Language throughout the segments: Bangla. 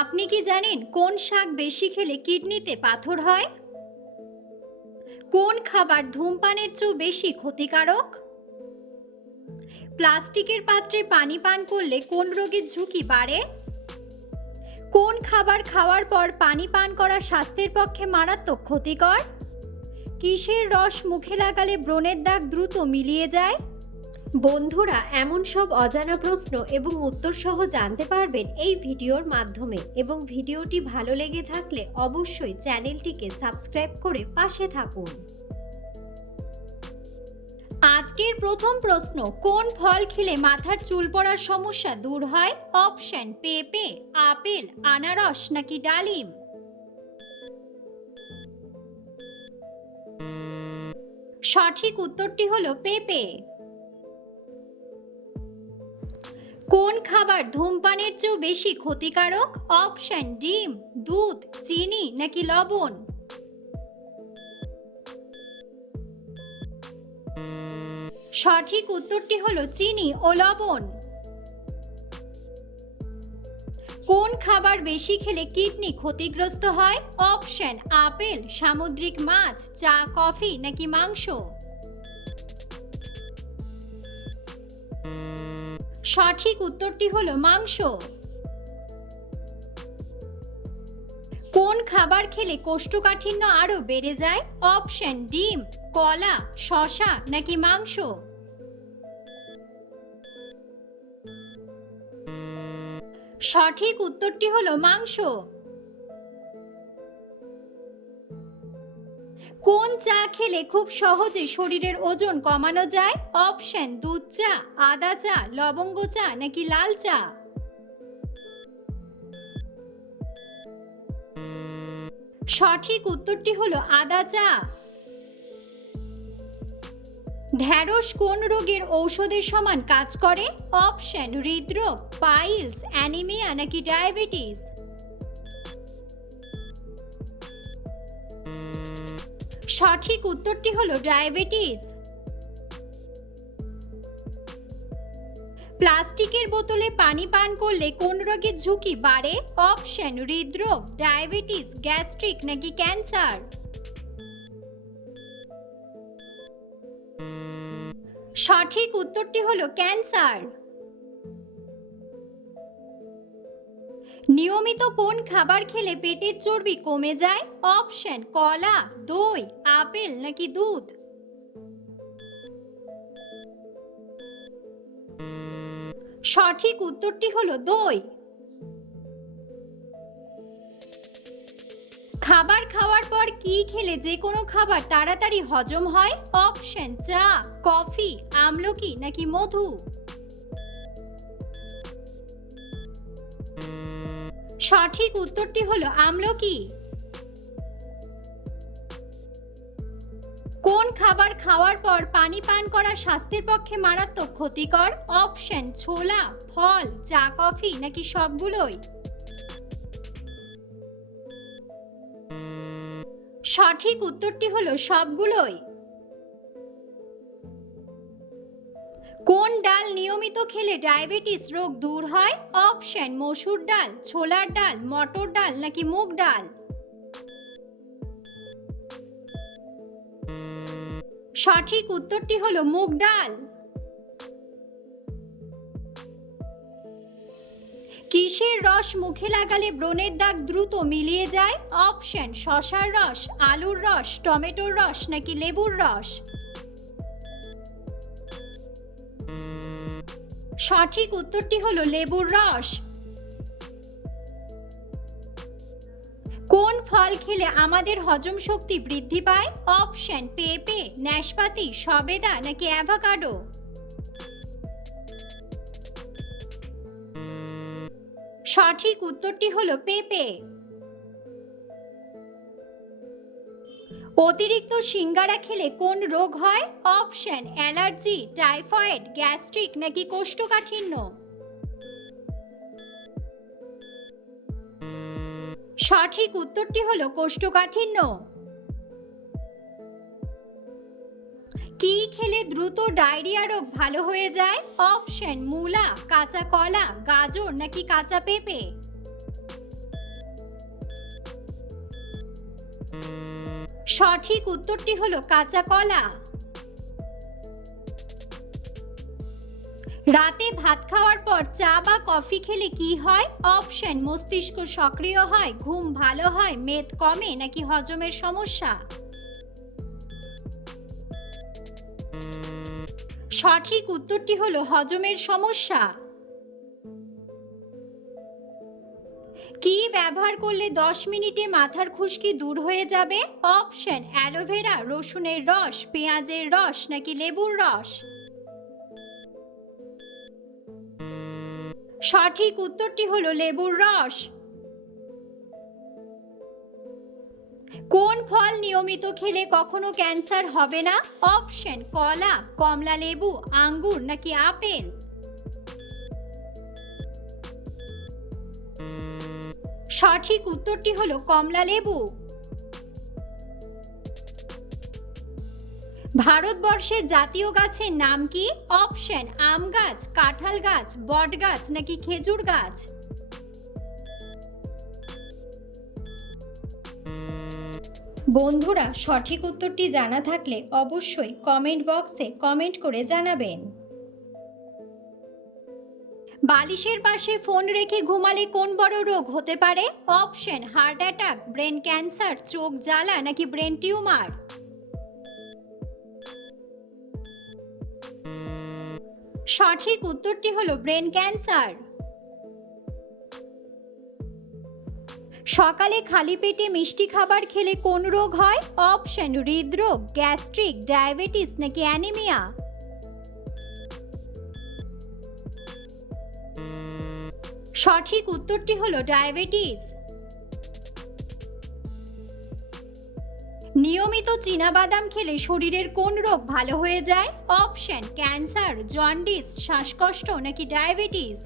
আপনি কি জানেন কোন শাক বেশি খেলে কিডনিতে পাথর হয়? কোন খাবার ধূমপানের চেয়েও বেশি ক্ষতিকারক? প্লাস্টিকের পাত্রে পানি পান করলে কোন রোগের ঝুঁকি বাড়ে? কোন খাবার খাওয়ার পর পানি পান করা স্বাস্থ্যের পক্ষে মারাত্মক ক্ষতিকর? কিসের রস মুখে লাগালে ব্রণের দাগ দ্রুত মিলিয়ে যায়? বন্ধুরা, এমন সব অজানা প্রশ্ন এবং উত্তর সহ জানতে পারবেন এই ভিডিওর মাধ্যমে, এবং ভিডিওটি ভালো লেগে থাকলে অবশ্যই চ্যানেলটিকে সাবস্ক্রাইব করে পাশে থাকুন। আজকের প্রথম প্রশ্ন, কোন ফল খেলে মাথার চুল পড়ার সমস্যা দূর হয়? অপশন: পেঁপে, আপেল, আনারস নাকি ডালিম? সঠিক উত্তরটি হলো পেঁপে। কোন খাবার ধূমপানের চেয়েও বেশি ক্ষতিকারক? অপশন: ডিম, দুধ, চিনি নাকি লবণ? সঠিক উত্তরটি হলো চিনি ও লবণ। কোন খাবার বেশি খেলে কিডনি ক্ষতিগ্রস্ত হয়? অপশন: আপেল, সামুদ্রিক মাছ, চা, কফি নাকি মাংস? সঠিক উত্তরটি হলো মাংস। কোন খাবার খেলে কোষ্ঠকাঠিন্য আরো বেড়ে যায়? অপশন: ডিম, কলা, শসা নাকি মাংস? সঠিক উত্তরটি হলো মাংস। কোন চা খেলে খুব সহজে শরীরের ওজন কমানো যায়? অপশন: দুধ চা, আদা চা, লবঙ্গ চা নাকি লাল চা? সঠিক উত্তরটি হলো আদা চা। ঢ্যাঁড়স কোন রোগের ঔষধের সমান কাজ করে? অপশন: হৃদরোগ, পাইলস, অ্যানিমিয়া নাকি ডায়াবেটিস? সঠিক উত্তরটি হলো ডায়াবেটিস। প্লাস্টিকের বোতলে পানি পান করলে কোন রোগের ঝুঁকি বাড়ে? অপশন: হৃদরোগ, ডায়াবেটিস, গ্যাস্ট্রিক নাকি ক্যান্সার? সঠিক উত্তরটি হলো ক্যান্সার। নিয়মিত কোন খাবার খেলে পেটের চর্বি কমে যায়? অপশন: কলা, দই, আপেল নাকি দুধ? সঠিক উত্তরটি হলো দই। খাবার খাওয়ার পর কি খেলে যে কোনো খাবার তাড়াতাড়ি হজম হয়? অপশন: চা, কফি, আমলকি নাকি মধু? সঠিক উত্তরটি হলো আমলকি। কোন খাবার খাওয়ার পর পানি পান করা স্বাস্থ্যের পক্ষে মারাত্মক ক্ষতিকর? অপশন: ছোলা, ফল, চা, কফি নাকি সবগুলোই? সঠিক উত্তরটি হলো সবগুলোই। কোন ডাল নিয়মিত খেলে ডায়াবেটিস রোগ দূর হয়? অপশন: মসুর ডাল, ছোলার ডাল, মটর ডাল নাকি মুগ ডাল? সঠিক উত্তরটি হলো মুগ ডাল। কিসের রস মুখে লাগালে ব্রণের দাগ দ্রুত মিলিয়ে যায়? অপশন: শসার রস, আলুর রস, টমেটোর রস নাকি লেবুর রস? সঠিক উত্তরটি হলো লেবুর রস। কোন ফল খেলে আমাদের হজম শক্তি বৃদ্ধি পায়? অপশন: পেঁপে, নাশপাতি, সবেদা নাকি অ্যাভোকাডো? সঠিক উত্তরটি হলো পেঁপে। অতিরিক্ত সিঙ্গারা খেলে কোন রোগ হয়? অপশন: অ্যালার্জি, টাইফয়েড, গ্যাস্ট্রিক নাকি কোষ্ঠকাঠিন্য? সঠিক উত্তরটি হলো কোষ্ঠকাঠিন্য। কি খেলে দ্রুত ডায়রিয়া রোগ ভালো হয়ে যায়? অপশন: মূলা, কাঁচা কলা, গাজর নাকি কাঁচা পেঁপে? সঠিক উত্তরটি হলো কাঁচা কলা। রাতে ভাত খাওয়ার পর চা বা কফি খেলে কি হয়? অপশন: মস্তিষ্ক সক্রিয় হয়, ঘুম ভালো হয়, মেদ কমে, নাকি হজমের সমস্যা। সঠিক উত্তরটি হলো হজমের সমস্যা। কি ব্যবহার করলে 10 মিনিটে মাথার খুশকি দূর হয়ে যাবে? অপশন: অ্যালোভেরা, রসুনের রস, পেঁয়াজের রস, নাকি লেবুর রস। সঠিক উত্তরটি হলো লেবুর রস। কোন ফল নিয়মিত খেলে কখনো ক্যান্সার হবে না? অপশন: কলা, কমলা লেবু, আঙ্গুর, নাকি আপেল। সঠিক উত্তরটি হলো কমলা লেবু। ভারতবর্ষের জাতীয় গাছের নাম কি? অপশন: আম গাছ, কাঁঠাল গাছ, বট গাছ, নাকি খেজুর গাছ। বন্ধুরা, সঠিক উত্তরটি জানা থাকলে অবশ্যই কমেন্ট বক্সে কমেন্ট করে জানাবেন। বালিশের পাশে ফোন রেখে ঘুমালে কোন বড় রোগ হতে পারে? Option: heart attack, brain cancer, চোখ জ্বালা, নাকি ব্রেন টিউমার। সঠিক উত্তরটি হলো ব্রেন ক্যান্সার। সকালে খালি পেটে মিষ্টি খাবার খেলে কোন রোগ হয়? অপশন: হৃদরোগ, গ্যাস্ট্রিক, ডায়াবেটিস, নাকি অ্যানিমিয়া। সঠিক উত্তরটি হলো ডায়াবেটিস। নিয়মিত চীনাবাদাম খেলে শরীরের কোন রোগ ভালো হয়ে যায়? অপশন: ক্যান্সার, জন্ডিস, শ্বাসকষ্ট, নাকি ডায়াবেটিস।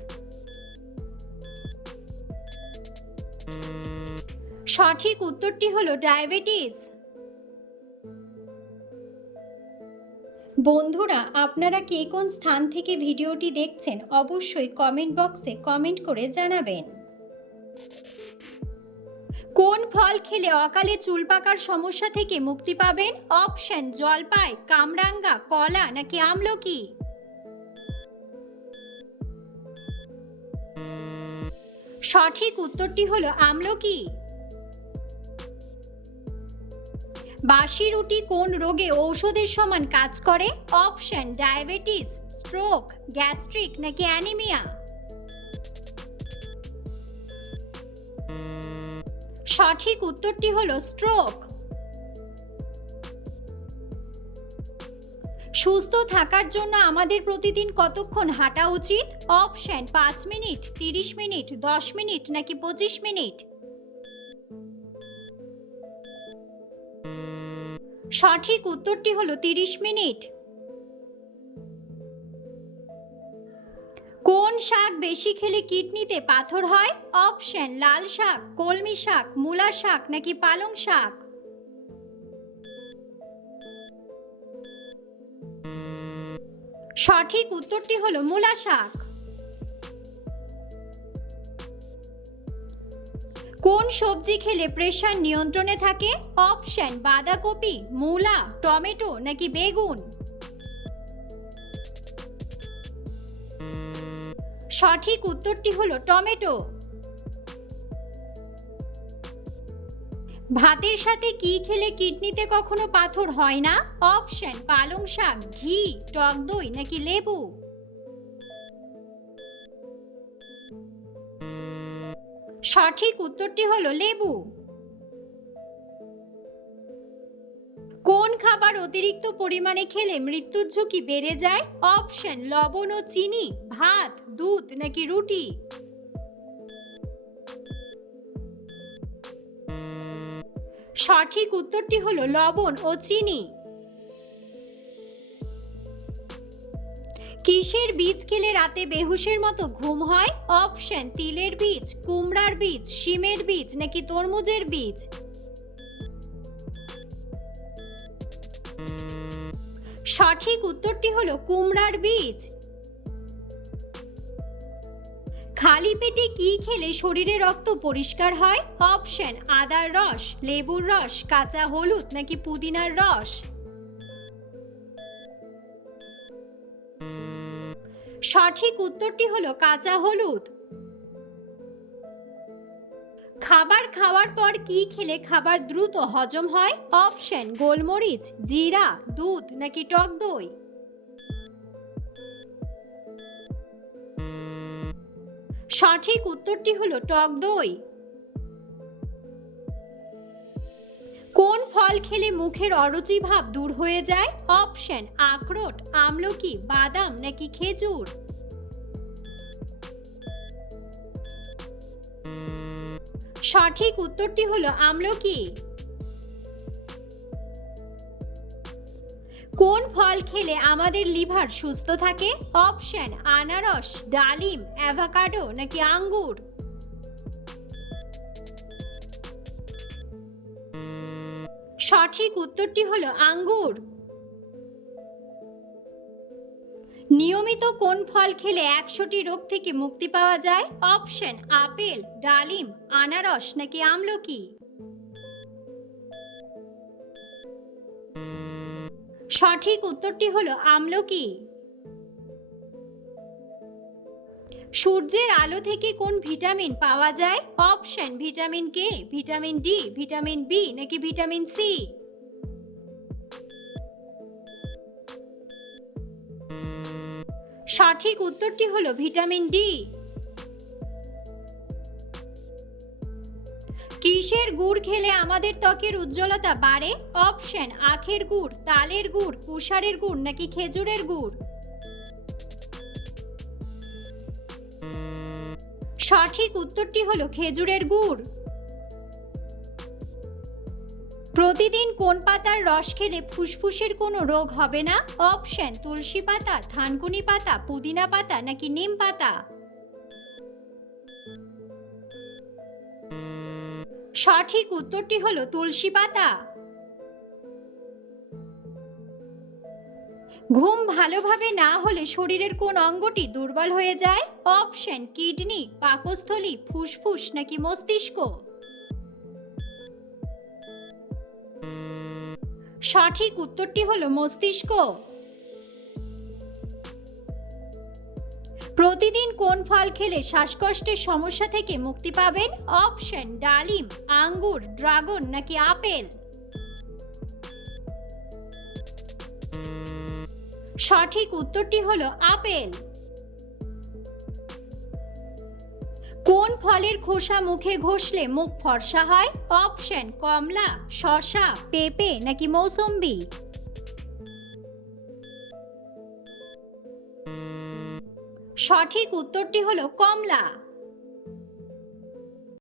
সঠিক উত্তরটি হলো ডায়াবেটিস। বন্ধুরা, আপনারা কে কোন স্থান থেকে ভিডিওটি দেখছেন অবশ্যই কমেন্ট বক্সে কমেন্ট করে জানাবেন। কোন ফল খেলে অকালে চুল পাকার সমস্যা থেকে মুক্তি পাবেন? অপশন: জলপাই, কামরাঙ্গা, কলা, নাকি আমলকি। সঠিক উত্তরটি হলো আমলকি। বাসি রুটি কোন রোগে ঔষধের সমান কাজ করে? অপশন: ডায়াবেটিস, স্ট্রোক, গ্যাস্ট্রিক, নাকি অ্যানিমিয়া। সঠিক উত্তরটি হলো স্ট্রোক। সুস্থ থাকার জন্য আমাদের প্রতিদিন কতক্ষণ হাঁটা উচিত? অপশন: 5 মিনিট, 30 মিনিট, 10 মিনিট, নাকি 25 মিনিট। সঠিক উত্তরটি হলো 30 মিনিট। কোন শাক বেশি খেলে কিডনিতে পাথর হয়? অপশন: লাল শাক, কলমি শাক, মূলা শাক, নাকি পালং শাক। সঠিক উত্তরটি হলো মূলা শাক। কোন সবজি খেলে প্রেশার নিয়ন্ত্রণে থাকে? অপশন: বাঁধাকপি, মূলা, টমেটো, নাকি বেগুন। সঠিক উত্তরটি হলো টমেটো। ভাতের সাথে কি খেলে কিডনিতে কখনো পাথর হয় না? অপশন: পালং শাক, ঘি, টক দই, নাকি লেবু। সঠিক উত্তরটি হলো লেবু। কোন খাবার অতিরিক্ত পরিমাণে খেলে মৃত্যুর ঝুঁকি বেড়ে যায়? অপশন: লবণ ও চিনি, ভাত, দুধ, নাকি রুটি। সঠিক উত্তরটি হলো লবণ ও চিনি। কিসের বীজ খেলে রাতে বেহুশের মতো ঘুম হয়? অপশন: তিলের বীজ, কুমড়ার বীজ, শিমের বীজ, নাকি তরমুজের বীজ। সঠিক উত্তরটি হলো কুমড়ার বীজ। খালি পেটে কি খেলে শরীরে রক্ত পরিষ্কার হয়? অপশন আদার রস, লেবুর রস, কাঁচা হলুদ নাকি পুদিনার রস। সঠিক উত্তরটি হলো কাঁচা হলুদ। খাবার খাওয়ার পর কি খেলে খাবার দ্রুত হজম হয়? অপশন গোলমরিচ, জিরা, দুধ নাকি টক দই। সঠিক উত্তরটি হলো টক দই। কোন ফল খেলে মুখের অরুচি ভাব দূর হয়ে যায়? অপশন আখরোট, আমলকি, বাদাম নাকি খেজুর। সঠিক উত্তরটি হলো আমলকি। কোন ফল খেলে আমাদের লিভার সুস্থ থাকে? অপশন আনারস, ডালিম, অ্যাভোকাডো নাকি আঙ্গুর। সঠিক উত্তরটি হলো আঙ্গুর। নিয়মিত কোন ফল খেলে 100টি রোগ থেকে মুক্তি পাওয়া যায়? অপশন আপেল, ডালিম, আনারস নাকি আমলকি। সঠিক উত্তরটি হলো আমলকি। সূর্যের আলো থেকে কোন ভিটামিন পাওয়া যায়? Option vitamin K, vitamin D, vitamin B নাকি ভিটামিন সি। সঠিক উত্তরটি হলো ভিটামিন ডি। কিসের গুড় খেলে আমাদের ত্বকের উজ্জ্বলতা বাড়ে? অপশন আখের গুড়, তালের গুড়, কুশারের গুড় নাকি খেজুরের গুড়। সঠিক উত্তরটি হলো খেজুরের গুড়। প্রতিদিন কোন পাতার রস খেলে ফুসফুসের কোনো রোগ হবে না? অপশন তুলসী পাতা, থানকুনি পাতা, পুদিনা পাতা নাকি নিম পাতা। সঠিক উত্তরটি হলো তুলসী পাতা। ঘুম ভালোভাবে না হলে শরীরের কোন অঙ্গটি দুর্বল হয়ে যায়? অপশন কিডনি, পাকস্থলী, ফুসফুস নাকি মস্তিষ্ক। সঠিক উত্তরটি হলো মস্তিষ্ক। প্রতিদিন কোন ফল খেলে শ্বাসকষ্টের সমস্যা থেকে মুক্তি পাবেন? অপশন ডালিম, আঙ্গুর, ড্রাগন নাকি আপেল। সঠিক উত্তরটি হলো আপেল। কোন ফলের খোসা মুখে ঘষলে মুখ ফর্সা হয়? অপশন কমলা, শসা, পেঁপে নাকি মৌসুম্বি। সঠিক উত্তরটি হলো কমলা।